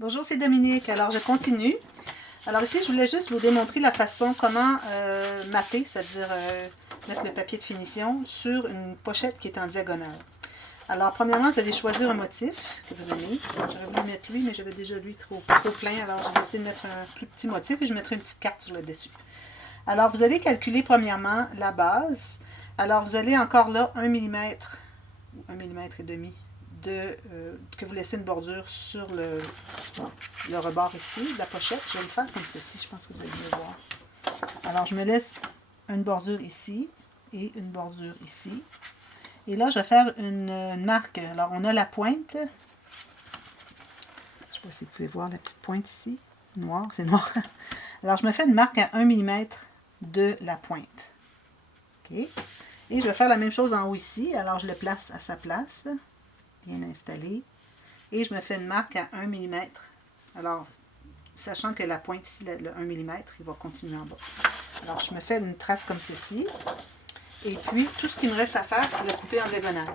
Bonjour, c'est Dominique. Alors, je continue. Alors ici, je voulais juste vous démontrer la façon comment mapper, c'est-à-dire mettre le papier de finition sur une pochette qui est en diagonale. Alors, premièrement, vous allez choisir un motif que vous aimez. J'aurais voulu mettre lui, mais j'avais déjà lui trop plein. Alors, j'ai décidé de mettre un plus petit motif et je mettrai une petite carte sur le dessus. Alors, vous allez calculer premièrement la base. Alors, vous allez encore là 1 mm ou 1 mm et demi que vous laissez une bordure sur le rebord ici de la pochette. Je vais le faire comme ceci, je pense que vous allez mieux voir. Alors, je me laisse une bordure ici et une bordure ici. Et là, je vais faire une marque. Alors, on a la pointe. Je ne sais pas si vous pouvez voir la petite pointe ici. Noir, c'est noir. Alors, je me fais une marque à 1 mm de la pointe. OK? Et je vais faire la même chose en haut ici. Alors, je le place à sa place. Bien installé. Et je me fais une marque à 1 mm. Alors, sachant que la pointe ici, le 1 mm, il va continuer en bas. Alors, je me fais une trace comme ceci. Et puis, tout ce qu'il me reste à faire, c'est le couper en diagonale.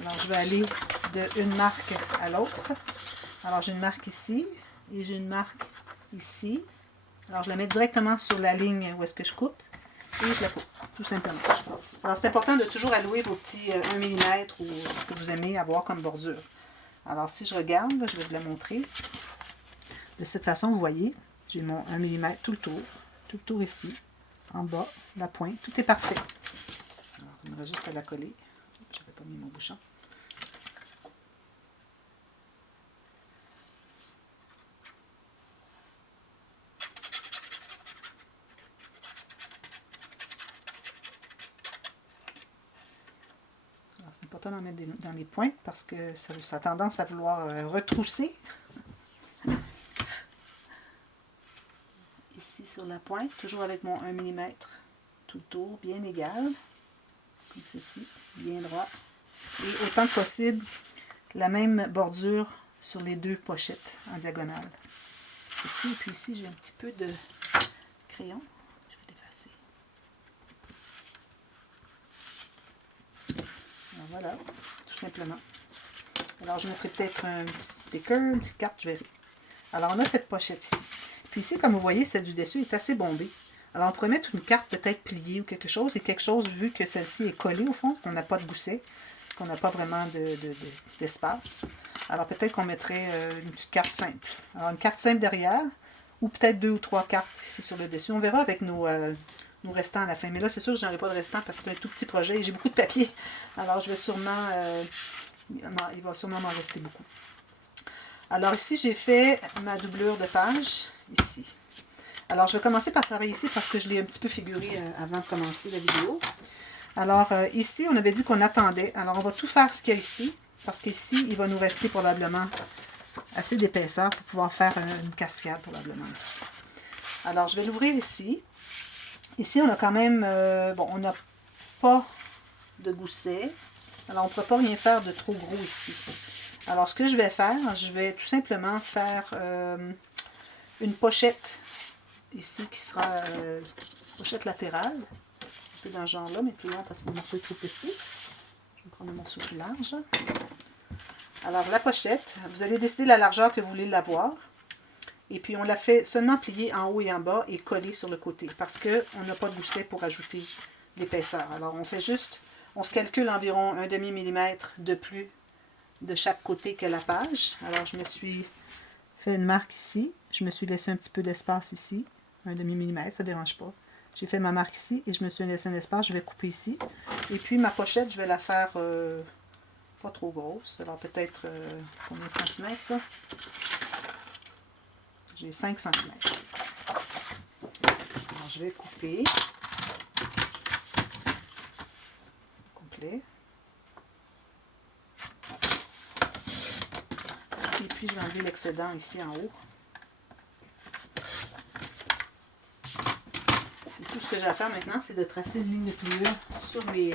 Alors, je vais aller de une marque à l'autre. Alors, j'ai une marque ici et j'ai une marque ici. Alors, je la mets directement sur la ligne où est-ce que je coupe et je la coupe, tout simplement. Alors, c'est important de toujours allouer vos petits 1 mm ou ce que vous aimez avoir comme bordure. Alors, si je regarde, là, je vais vous la montrer. De cette façon, vous voyez, j'ai mon 1 mm tout le tour ici, en bas, la pointe, tout est parfait. Alors, il me reste juste à la coller. Je n'avais pas mis mon bouchon. C'est important d'en mettre dans les pointes parce que ça a tendance à vouloir retrousser. Ici sur la pointe, toujours avec mon 1 mm tout le tour, bien égal, comme ceci, bien droit. Et autant que possible, la même bordure sur les deux pochettes en diagonale. Ici et puis ici, j'ai un petit peu de crayon. Je vais l'effacer. Alors voilà, tout simplement. Alors je mettrai peut-être un petit sticker, une petite carte, je verrai. Alors on a cette pochette ici. Puis ici, comme vous voyez, celle du dessus est assez bombée. Alors on pourrait mettre une carte peut-être pliée ou quelque chose, et quelque chose, vu que celle-ci est collée au fond, qu'on n'a pas de gousset, qu'on n'a pas vraiment d'espace. Alors peut-être qu'on mettrait une petite carte simple. Alors une carte simple derrière, ou peut-être 2 ou 3 cartes ici sur le dessus. On verra avec nos restants à la fin. Mais là, c'est sûr que je n'aurai pas de restants parce que c'est un tout petit projet et j'ai beaucoup de papier. Alors je vais sûrement, il va sûrement m'en rester beaucoup. Alors ici, j'ai fait ma doublure de page, ici. Alors je vais commencer par travailler ici parce que je l'ai un petit peu figuré avant de commencer la vidéo. Alors ici, on avait dit qu'on attendait. Alors on va tout faire ce qu'il y a ici, parce qu'ici, il va nous rester probablement assez d'épaisseur pour pouvoir faire une cascade probablement ici. Alors je vais l'ouvrir ici. Ici, on a quand même, bon, on n'a pas de gousset. Alors on ne pourra pas rien faire de trop gros ici. Alors, ce que je vais faire, je vais tout simplement faire une pochette ici qui sera pochette latérale, un peu dans ce genre-là, mais plus long parce que mon morceau est trop petit. Je vais prendre un morceau plus large. Alors, la pochette, vous allez décider la largeur que vous voulez l'avoir. Et puis, on la fait seulement plier en haut et en bas et coller sur le côté parce qu'on n'a pas de gousset pour ajouter l'épaisseur. Alors, on fait juste, on se calcule environ 1 demi-millimètre de plus de chaque côté que la page. Alors, je me suis fait une marque ici. Je me suis laissé un petit peu d'espace ici. 1 demi-millimètre, ça ne dérange pas. J'ai fait ma marque ici et je me suis laissé un espace. Je vais couper ici. Et puis, ma pochette, je vais la faire pas trop grosse. Alors, peut-être combien de centimètres, ça? J'ai 5 cm. Alors, je vais couper. Complet. Et puis, je vais enlever l'excédent ici en haut. Et tout ce que j'ai à faire maintenant, c'est de tracer une ligne de pliure sur les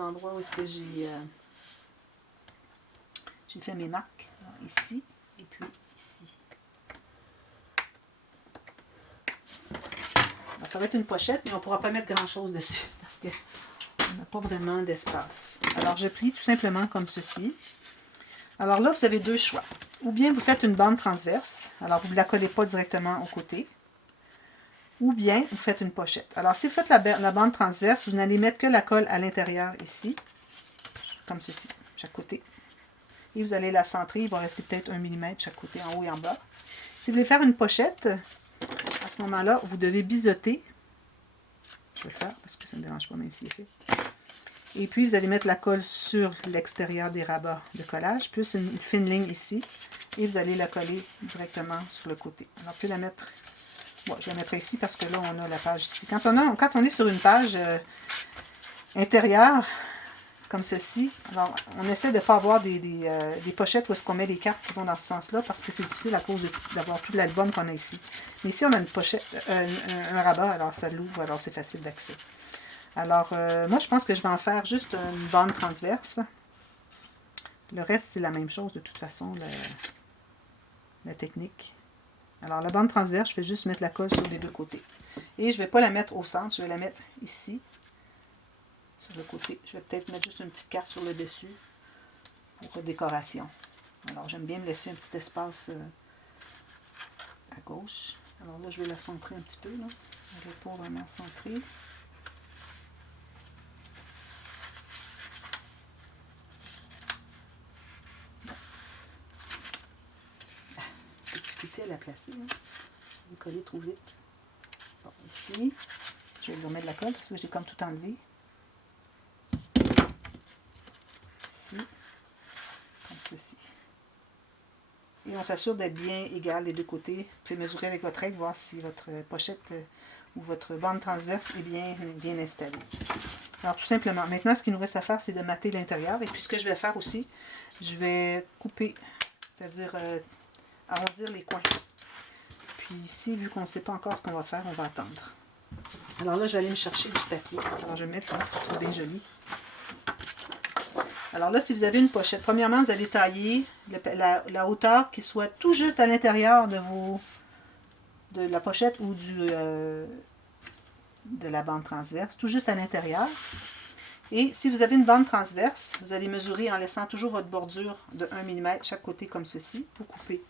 endroits où est-ce que j'ai fait mes marques. Alors, ici et puis ici. Alors, ça va être une pochette, mais on ne pourra pas mettre grand-chose dessus parce qu'on n'a pas vraiment d'espace. Alors, je plie tout simplement comme ceci. Alors là, vous avez deux choix. Ou bien vous faites une bande transverse. Alors, vous ne la collez pas directement au côté. Ou bien vous faites une pochette. Alors, si vous faites la bande transverse, vous n'allez mettre que la colle à l'intérieur ici. Comme ceci, chaque côté. Et vous allez la centrer. Il va rester peut-être 1 mm chaque côté, en haut et en bas. Si vous voulez faire une pochette, à ce moment-là, vous devez biseauter. Je vais le faire parce que ça ne me dérange pas même s'il est fait. Et puis, vous allez mettre la colle sur l'extérieur des rabats de collage, plus une fine ligne ici. Et vous allez la coller directement sur le côté. Alors, vous pouvez la mettre... Bon, je la mettrai ici parce que là, on a la page ici. Quand on est sur une page intérieure, comme ceci, alors on essaie de ne pas avoir des pochettes où est-ce qu'on met les cartes qui vont dans ce sens-là parce que c'est difficile à cause d'avoir tout l'album qu'on a ici. Mais ici, on a une pochette, un rabat, alors ça l'ouvre, alors c'est facile d'accès. Alors, moi, je pense que je vais en faire juste une bande transverse. Le reste, c'est la même chose de toute façon, la technique. Alors, la bande transverse, je vais juste mettre la colle sur les deux côtés. Et je ne vais pas la mettre au centre, je vais la mettre ici, sur le côté. Je vais peut-être mettre juste une petite carte sur le dessus pour décoration. Alors, j'aime bien me laisser un petit espace à gauche. Alors là, je vais la centrer un petit peu, là. Elle n'est pas vraiment centrée. C'est difficile à la placer, hein. Je vais coller trop vite. Bon, ici, je vais lui remettre de la colle parce que j'ai comme tout enlevé. Ici, comme ceci. Et on s'assure d'être bien égal les deux côtés. Vous pouvez mesurer avec votre règle, voir si votre pochette ou votre bande transverse est bien installée. Alors tout simplement, maintenant ce qu'il nous reste à faire, c'est de mater l'intérieur. Et puis ce que je vais faire aussi, je vais couper, c'est-à-dire arrondir les coins. Puis ici, vu qu'on ne sait pas encore ce qu'on va faire, on va attendre. Alors là, je vais aller me chercher du papier. Alors je vais mettre là, pour trouver bien joli. Alors là, si vous avez une pochette, premièrement, vous allez tailler la hauteur qui soit tout juste à l'intérieur de la pochette ou de la bande transverse, tout juste à l'intérieur. Et si vous avez une bande transverse, vous allez mesurer en laissant toujours votre bordure de 1 mm chaque côté comme ceci pour couper.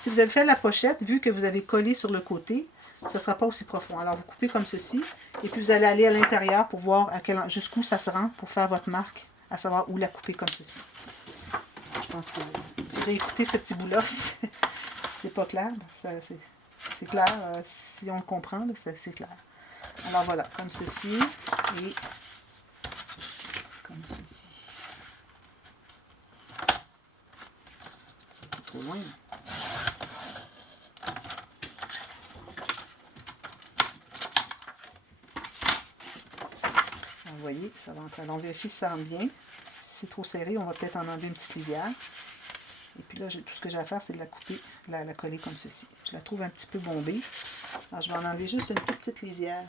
Si vous avez fait la pochette, vu que vous avez collé sur le côté, ça ne sera pas aussi profond. Alors vous coupez comme ceci et puis vous allez aller à l'intérieur pour voir jusqu'où ça se rend pour faire votre marque, à savoir où la couper comme ceci. Je pense que vous devez écouter ce petit bout-là. C'est pas clair. C'est clair. Si on le comprend, c'est clair. Alors voilà, comme ceci et comme ceci. Pas trop loin. Vous voyez, ça va entrer. Alors, on vérifie si ça rentre bien. Si c'est trop serré, on va peut-être en enlever une petite lisière. Et puis là, tout ce que j'ai à faire, c'est de la couper, la coller comme ceci. Je la trouve un petit peu bombée. Alors, je vais en enlever juste une toute petite lisière.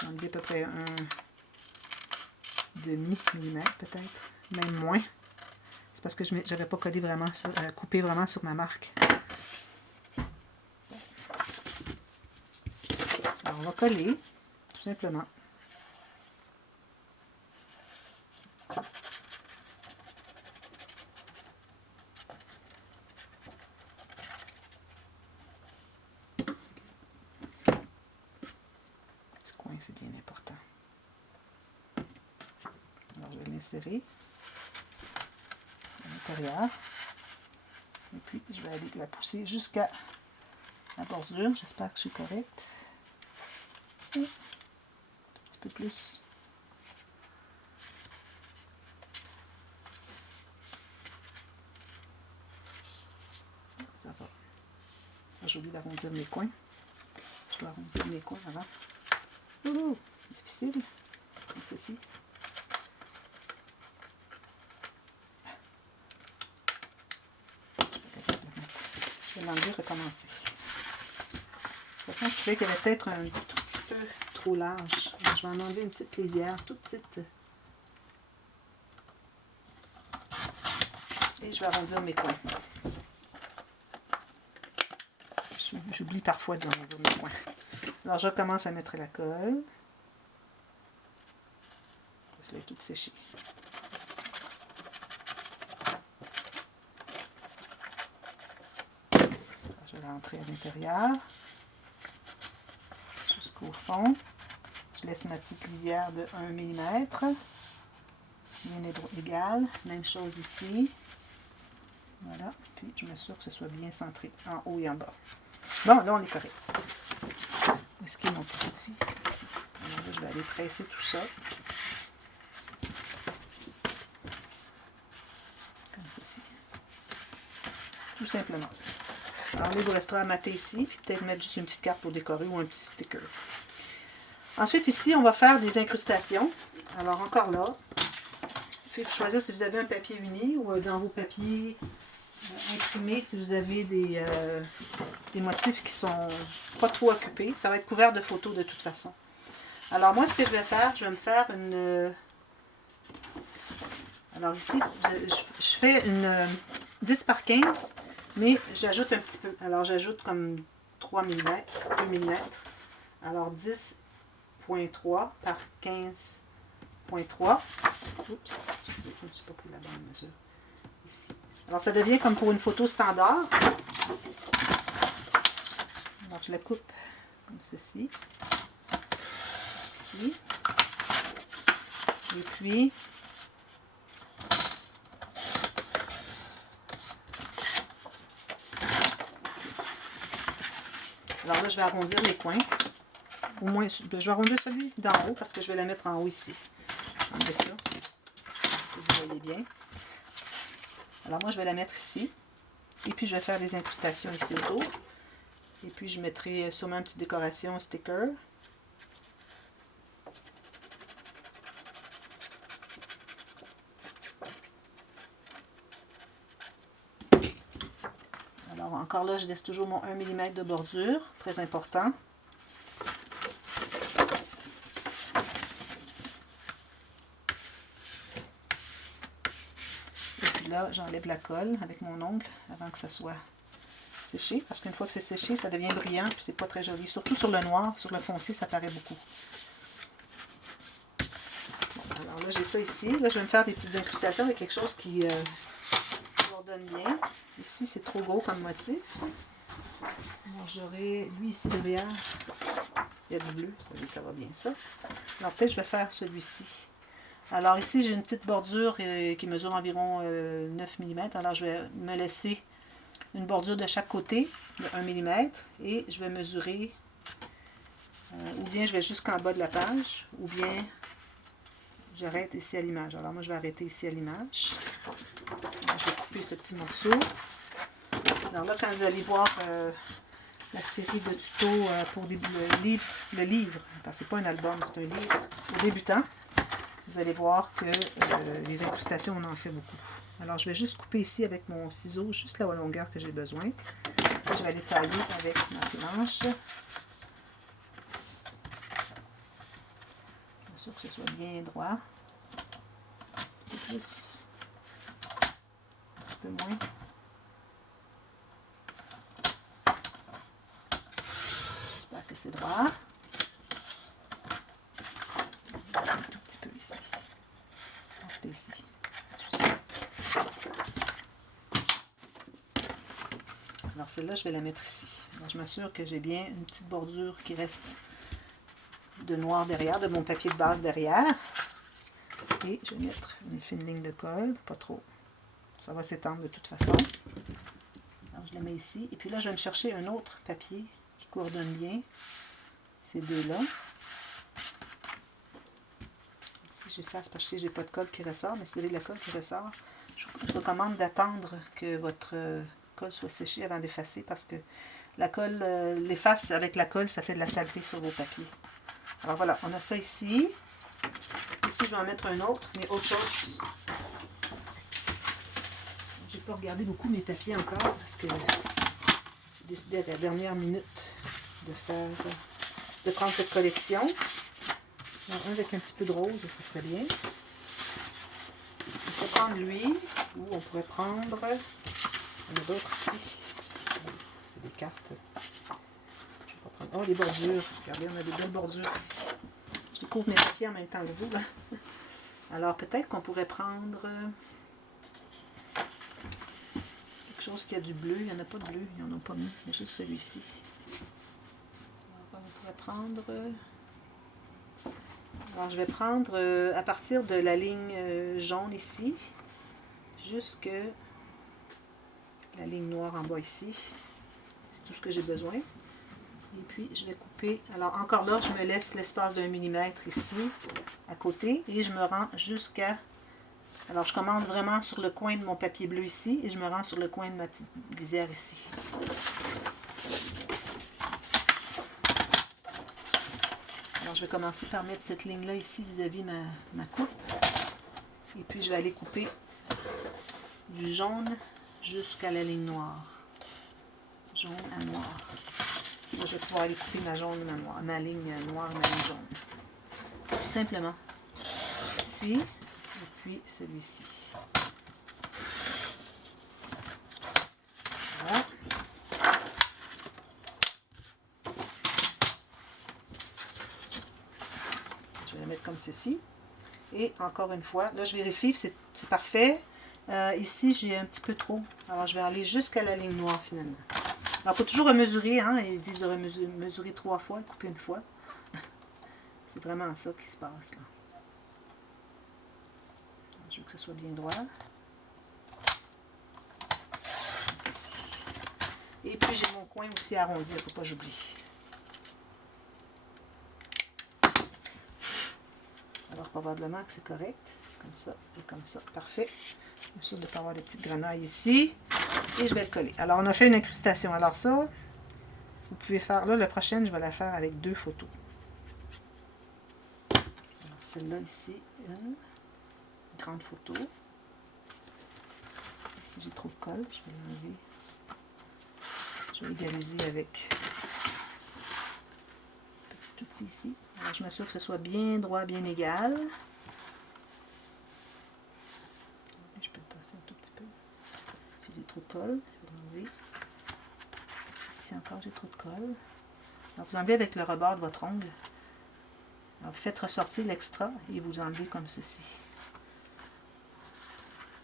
Je vais enlever à peu près un demi-millimètre, peut-être. Même moins. C'est parce que je n'avais pas collé vraiment coupé vraiment sur ma marque. Alors, on va coller. Simplement. Ce coin, c'est bien important. Alors, je vais l'insérer à l'intérieur. Et puis, je vais aller la pousser jusqu'à la bordure. J'espère que je suis correcte. Et peu plus. Ça va. J'ai oublié d'arrondir mes coins. Je dois arrondir mes coins avant. Ouh, difficile. Comme ceci. Je vais l'enlever et recommencer. De toute façon, je trouvais qu'elle était peut-être un tout petit peu trop large. Alors, je vais en enlever une petite lisière, toute petite. Et je vais arrondir mes coins. J'oublie parfois d'arrondir mes coins. Alors, je recommence à mettre la colle. Cela est tout séché. rentrer à l'intérieur. Jusqu'au fond. Je laisse ma petite lisière de 1 mm. Bien égal. Même chose ici. Voilà. Puis je m'assure que ce soit bien centré en haut et en bas. Bon, là on est correct. Où est-ce qu'il est mon petit outil? Ici. Alors là, je vais aller presser tout ça. Comme ceci. Tout simplement. Alors là, il vous restera à mater ici, puis peut-être mettre juste une petite carte pour décorer ou un petit sticker. Ensuite, ici, on va faire des incrustations. Alors encore là, il faut choisir si vous avez un papier uni ou dans vos papiers imprimés, si vous avez des motifs qui sont pas trop occupés. Ça va être couvert de photos de toute façon. Alors moi, ce que je vais faire, je vais me faire une... Alors ici, je fais une 10 par 15, mais j'ajoute un petit peu. Alors j'ajoute comme 3 mm, 2 mm. Alors 10.3 par 15.3. Oups, excusez, je ne suis pas pris la bonne mesure. Ici. Alors ça devient comme pour une photo standard. Alors je la coupe comme ceci. Jusqu'ici. Et puis alors là, je vais arrondir les coins. Au moins, je vais arrondir celui d'en haut parce que je vais la mettre en haut ici. Je vais ça. Que vous voyez bien. Alors moi, je vais la mettre ici. Et puis, je vais faire des incrustations ici autour. Et puis, je mettrai sûrement une petite décoration sticker. Alors, encore là, je laisse toujours mon 1 mm de bordure. Très important. Là, j'enlève la colle avec mon ongle avant que ça soit séché. Parce qu'une fois que c'est séché, ça devient brillant puis c'est pas très joli. Surtout sur le noir, sur le foncé, ça paraît beaucoup. Bon, alors là, j'ai ça ici. Là, je vais me faire des petites incrustations avec quelque chose qui coordonne bien. Ici, c'est trop gros comme motif. Alors, j'aurai lui ici derrière. Il y a du bleu, ça va bien ça. Alors, peut-être je vais faire celui-ci. Alors ici, j'ai une petite bordure qui mesure environ 9 mm. Alors je vais me laisser une bordure de chaque côté de 1 mm et je vais mesurer, ou bien je vais jusqu'en bas de la page, ou bien j'arrête ici à l'image. Alors moi, je vais arrêter ici à l'image. Je vais couper ce petit morceau. Alors là, quand vous allez voir la série de tutos pour le livre, parce que c'est pas un album, c'est un livre pour débutants, vous allez voir que les incrustations, on en fait beaucoup. Alors, je vais juste couper ici avec mon ciseau, juste la longueur que j'ai besoin. Je vais aller tailler avec ma planche. Bien sûr que ce soit bien droit. Un petit peu plus. Un petit peu moins. J'espère que c'est droit. Un tout petit peu ici. Ici. Alors celle-là, je vais la mettre ici. Alors, je m'assure que j'ai bien une petite bordure qui reste de noir derrière, de mon papier de base derrière. Et je vais mettre une fine ligne de colle, pas trop. Ça va s'étendre de toute façon. Alors je la mets ici. Et puis là, je vais me chercher un autre papier qui coordonne bien ces deux-là. J'efface parce que j'ai pas de colle qui ressort, mais si vous avez de la colle qui ressort, je recommande d'attendre que votre colle soit séchée avant d'effacer parce que la colle, l'efface avec la colle, ça fait de la saleté sur vos papiers. Alors voilà, on a ça ici. Ici, je vais en mettre un autre, mais autre chose. J'ai pas regardé beaucoup mes papiers encore parce que j'ai décidé à la dernière minute de prendre cette collection. Alors, un avec un petit peu de rose, ça serait bien. On peut prendre lui, ou on pourrait prendre... Il y en a d'autres ici. C'est des cartes. Je vais pas prendre... Oh, des bordures. Regardez, on a des belles bordures ici. Je découvre mes papiers en même temps que vous. Là. Alors, peut-être qu'on pourrait prendre... quelque suppose qu'il y a du bleu. Il n'y en a pas de bleu. Ils n'en ont pas mis. Il y a juste celui-ci. Alors, on pourrait prendre... Alors, je vais prendre à partir de la ligne jaune ici, jusque la ligne noire en bas ici. C'est tout ce que j'ai besoin. Et puis, je vais couper. Alors, encore là, je me laisse l'espace d'1 mm ici, à côté. Et je me rends jusqu'à... Alors, je commence vraiment sur le coin de mon papier bleu ici. Et je me rends sur le coin de ma petite lisière ici. Alors, je vais commencer par mettre cette ligne-là ici vis-à-vis ma coupe. Et puis, je vais aller couper du jaune jusqu'à la ligne noire. Jaune à noir. Là, je vais pouvoir aller couper ma jaune, ma ligne noire et ma ligne jaune. Tout simplement. Ici, et puis celui-ci. Voilà. Je vais la mettre comme ceci. Et encore une fois, là je vérifie, c'est parfait. Ici, j'ai un petit peu trop. Alors, je vais aller jusqu'à la ligne noire finalement. Alors, il faut toujours mesurer, hein. Ils disent de mesurer 3 fois, couper une fois. C'est vraiment ça qui se passe là. Alors, je veux que ce soit bien droit. Comme ceci. Et puis, j'ai mon coin aussi arrondi, il ne faut pas que j'oublie. Alors, probablement que c'est correct. Comme ça et comme ça. Parfait. Je suis sûre de ne pas avoir de petites grenailles ici. Et je vais le coller. Alors, on a fait une incrustation. Alors ça, vous pouvez faire... Là, la prochaine, je vais la faire avec 2 photos. Alors, celle-là ici, une grande photo. Ici, j'ai trop de colle. Je vais l'enlever. Je vais égaliser avec le petit outil ici. Alors, je m'assure que ce soit bien droit, bien égal. Je peux le tasser un tout petit peu. Si j'ai trop de colle, je vais l'enlever. Ici encore, j'ai trop de colle. Alors, vous enlevez avec le rebord de votre ongle. Alors, vous faites ressortir l'extra et vous enlevez comme ceci.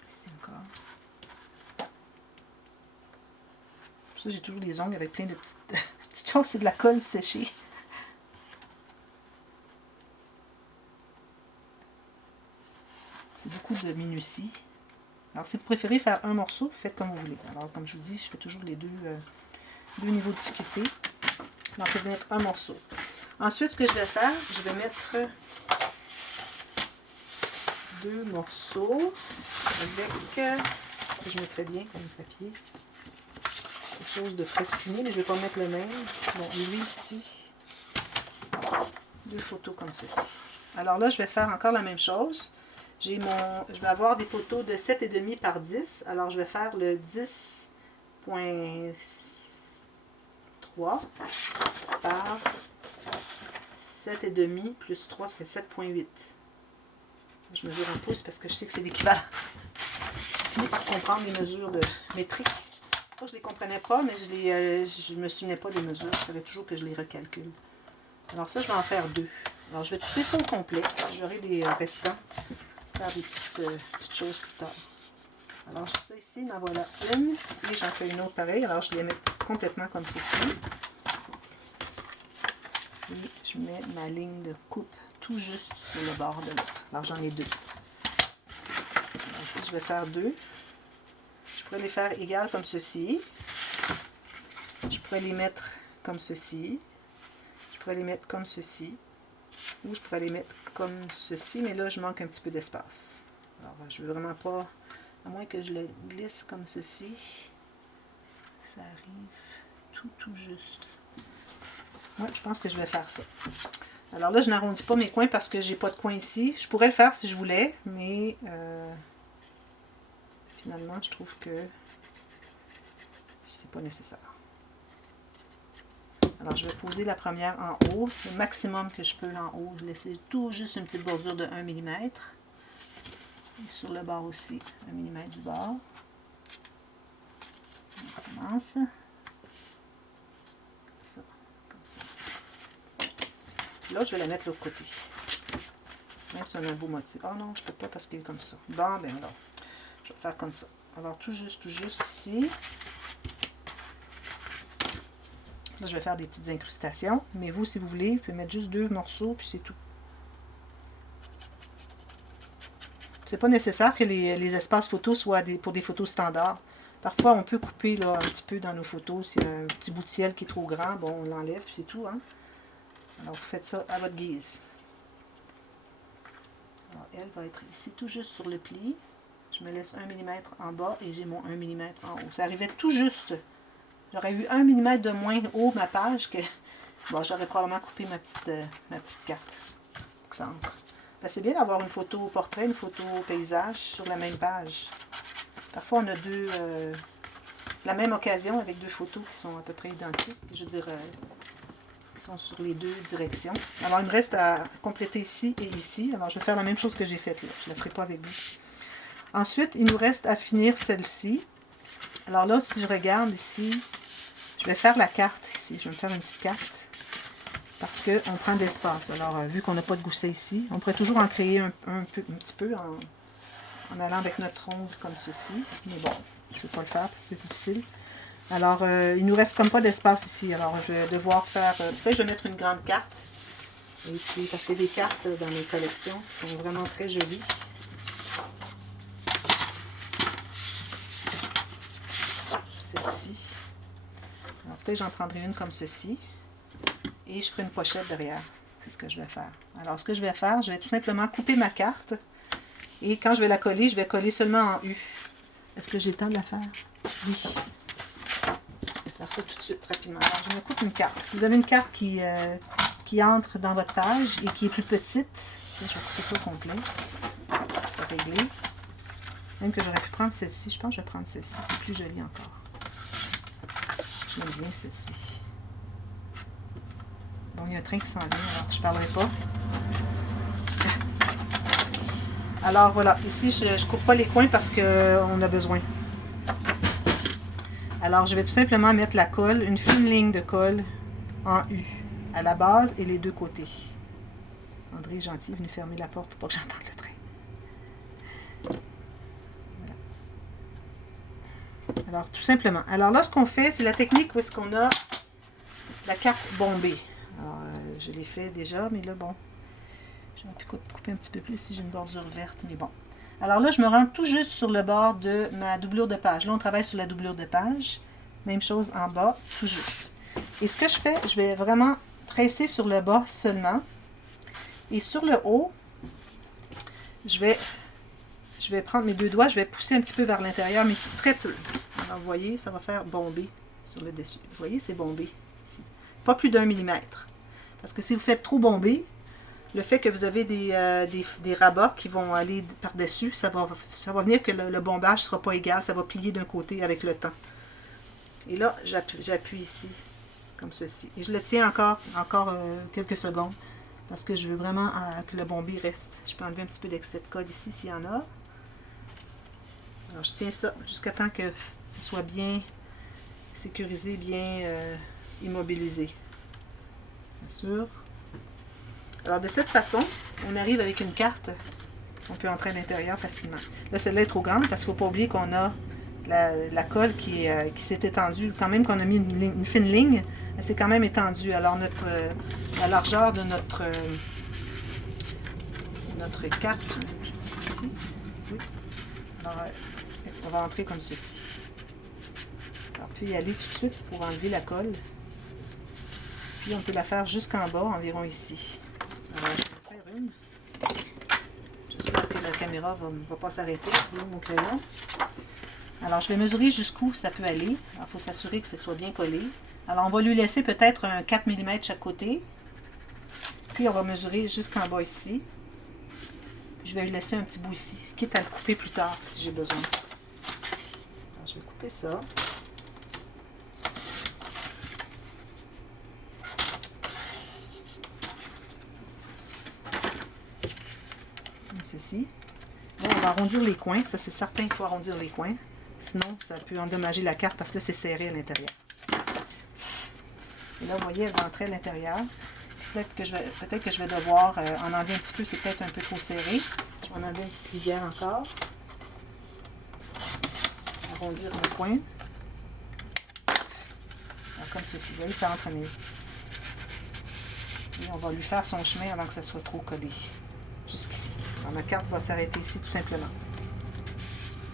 Ici encore. Pour ça, j'ai toujours les ongles avec plein de petites choses. C'est de la colle séchée. C'est beaucoup de minutie. Alors, si vous préférez faire un morceau, faites comme vous voulez. Alors, comme je vous dis, je fais toujours les deux niveaux de difficulté. Alors, je vais mettre un morceau. Ensuite, ce que je vais faire, je vais mettre 2 morceaux avec ce que je mettrais bien comme papier. Quelque chose de presque uni, mais je ne vais pas mettre le même. Bon, lui ici, 2 photos comme ceci. Alors là, je vais faire encore la même chose. Je vais avoir des photos de 7,5 par 10. Alors, je vais faire le 10.3 par 7,5 plus 3, ça fait 7,8. Je mesure en pouces parce que je sais que c'est l'équivalent. Je finis par comprendre les mesures de métrique. Moi, je ne les comprenais pas, mais je ne me souvenais pas des mesures. Il fallait toujours que je les recalcule. Alors ça, je vais en faire 2. Alors, je vais couper ça au complet. J'aurai des restants. Faire des petites choses plus tard. Alors, j'ai ça ici, en voilà une. Et j'en fais une autre pareille. Alors, je les mets complètement comme ceci. Et je mets ma ligne de coupe tout juste sur le bord de l'autre. Alors, j'en ai 2. Alors, ici, je vais faire 2. Je pourrais les faire égales comme ceci. Je pourrais les mettre comme ceci. Je pourrais les mettre comme ceci. Ou je pourrais les mettre comme ceci, mais là, je manque un petit peu d'espace. Alors, je ne veux vraiment pas, à moins que je le glisse comme ceci. Ça arrive tout juste. Ouais, je pense que je vais faire ça. Alors là, je n'arrondis pas mes coins parce que j'ai pas de coin ici. Je pourrais le faire si je voulais, mais finalement, je trouve que c'est pas nécessaire. Alors, je vais poser la première en haut, le maximum que je peux en haut. Je laisse tout juste une petite bordure de 1 mm. Et sur le bord aussi, 1 mm du bord. On commence. Ça, comme ça. Là, je vais la mettre de l'autre côté. Même si on a un beau motif. Oh non, je ne peux pas parce qu'il est comme ça. Bon, ben alors, je vais faire comme ça. Alors, tout juste ici. Là, je vais faire des petites incrustations. Mais vous, si vous voulez, vous pouvez mettre juste 2 morceaux, puis c'est tout. C'est pas nécessaire que les espaces photos soient pour des photos standards. Parfois, on peut couper là, un petit peu dans nos photos. S'il y a un petit bout de ciel qui est trop grand, bon, on l'enlève, c'est tout. Hein? Alors, vous faites ça à votre guise. Alors, elle va être ici, tout juste sur le pli. Je me laisse 1 mm en bas et j'ai mon 1 mm en haut. Ça arrivait tout juste. J'aurais eu 1 mm de moins haut ma page que... Bon, j'aurais probablement coupé ma petite carte pour que ça entre. Ben, c'est bien d'avoir une photo portrait, une photo paysage sur la même page. Parfois, on a la même occasion avec 2 photos qui sont à peu près identiques. Je veux dire, qui sont sur les 2 directions. Alors, il me reste à compléter ici et ici. Alors, je vais faire la même chose que j'ai faite là. Je ne la ferai pas avec vous. Ensuite, il nous reste à finir celle-ci. Alors là, si je regarde ici, je vais faire la carte ici. Je vais me faire une petite carte parce qu'on prend de l'espace. Alors, vu qu'on n'a pas de gousset ici, on pourrait toujours en créer un petit peu en allant avec notre ongle comme ceci. Mais bon, je ne vais pas le faire parce que c'est difficile. Alors, il nous reste comme pas d'espace ici. Alors, je vais devoir faire... peut-être je vais mettre une grande carte. Et puis, parce qu'il y a des cartes dans mes collections qui sont vraiment très jolies. Celle-ci. Alors, peut-être j'en prendrai une comme ceci. Et je ferai une pochette derrière. C'est ce que je vais faire. Alors, ce que je vais faire, je vais tout simplement couper ma carte. Et quand je vais la coller, je vais coller seulement en U. Est-ce que j'ai le temps de la faire? Oui. Je vais faire ça tout de suite, rapidement. Alors, je me coupe une carte. Si vous avez une carte qui entre dans votre page et qui est plus petite, je vais couper ça au complet. Ça va régler. Même que j'aurais pu prendre celle-ci. Je pense que je vais prendre celle-ci. C'est plus joli encore. J'aime bien celle-ci. Bon, il y a un train qui s'en vient, alors je ne parlerai pas. Alors voilà, ici je ne coupe pas les coins parce qu'on a besoin. Alors je vais tout simplement mettre la colle, une fine ligne de colle en U, à la base et les 2 côtés. André est gentil, venu fermer la porte pour pas que j'entende le train. Voilà. Alors tout simplement. Alors là ce qu'on fait, c'est la technique où est-ce qu'on a la carte bombée. Alors je l'ai fait déjà, mais là bon. J'aurais pu couper un petit peu plus si j'ai une bordure verte, mais bon. Alors là, je me rends tout juste sur le bord de ma doublure de page. Là, on travaille sur la doublure de page. Même chose en bas, tout juste. Et ce que je fais, je vais vraiment presser sur le bas seulement. Et sur le haut, je vais prendre mes 2 doigts, je vais pousser un petit peu vers l'intérieur, mais très peu. Alors, vous voyez, ça va faire bomber sur le dessus. Vous voyez, c'est bombé ici. Pas plus d'1 mm. Parce que si vous faites trop bomber, le fait que vous avez des rabats qui vont aller par-dessus, ça va venir que le bombage ne sera pas égal, ça va plier d'un côté avec le temps. Et là, j'appuie ici, comme ceci. Et je le tiens encore quelques secondes, parce que je veux vraiment que le bombé reste. Je peux enlever un petit peu d'excès de colle ici, s'il y en a. Alors, je tiens ça jusqu'à temps que ce soit bien sécurisé, bien immobilisé. Bien sûr. Alors, de cette façon, on arrive avec une carte qu'on peut entrer à l'intérieur facilement. Là, celle-là est trop grande parce qu'il ne faut pas oublier qu'on a la colle qui s'est étendue. Quand même qu'on a mis une fine ligne, elle s'est quand même étendue. Alors, la largeur de notre carte, ici, oui. Alors, on va entrer comme ceci. Alors, puis y aller tout de suite pour enlever la colle. Puis, on peut la faire jusqu'en bas, environ ici. Alors, je vais faire une. J'espère que la caméra ne va pas s'arrêter. Mon crayon. Alors, je vais mesurer jusqu'où ça peut aller. Alors, il faut s'assurer que ce soit bien collé. Alors, on va lui laisser peut-être un 4 mm chaque côté. Puis, on va mesurer jusqu'en bas ici. Je vais lui laisser un petit bout ici, quitte à le couper plus tard si j'ai besoin. Alors, je vais couper ça. Ceci. Là, on va arrondir les coins. Ça, c'est certain qu'il faut arrondir les coins. Sinon, ça peut endommager la carte parce que là, c'est serré à l'intérieur. Et là, vous voyez, elle va entrer à l'intérieur. Peut-être que je vais devoir en enlever un petit peu. C'est peut-être un peu trop serré. Je vais en enlever une petite lisière encore. agrandir mon coin. Alors, comme ceci, vous voyez, ça entre mieux. Et on va lui faire son chemin avant que ça soit trop collé. Jusqu'ici. Alors, ma carte va s'arrêter ici, tout simplement.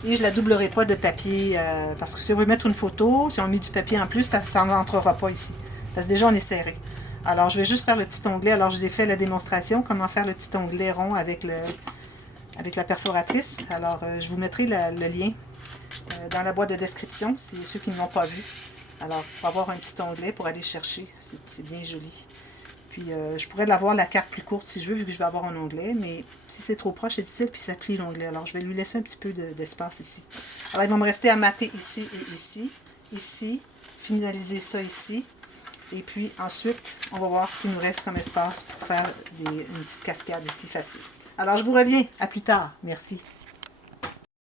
Et je ne la doublerai pas de papier, parce que si on veut mettre une photo, si on met du papier en plus, ça n'entrera pas ici. Parce que déjà, on est serré. Alors, je vais juste faire le petit onglet. Alors, je vous ai fait la démonstration, comment faire le petit onglet rond avec la perforatrice. Alors, je vous mettrai le lien dans la boîte de description, c'est ceux qui ne l'ont pas vu. Alors, pour avoir un petit onglet pour aller chercher, c'est bien joli. Puis, je pourrais l'avoir la carte plus courte si je veux, vu que je vais avoir un onglet. Mais si c'est trop proche, c'est difficile, puis ça plie l'onglet. Alors, je vais lui laisser un petit peu d'espace ici. Alors, il va me rester à mater ici et ici. Ici. Finaliser ça ici. Et puis, ensuite, on va voir ce qu'il nous reste comme espace pour faire une petite cascade ici facile. Alors, je vous reviens. À plus tard. Merci.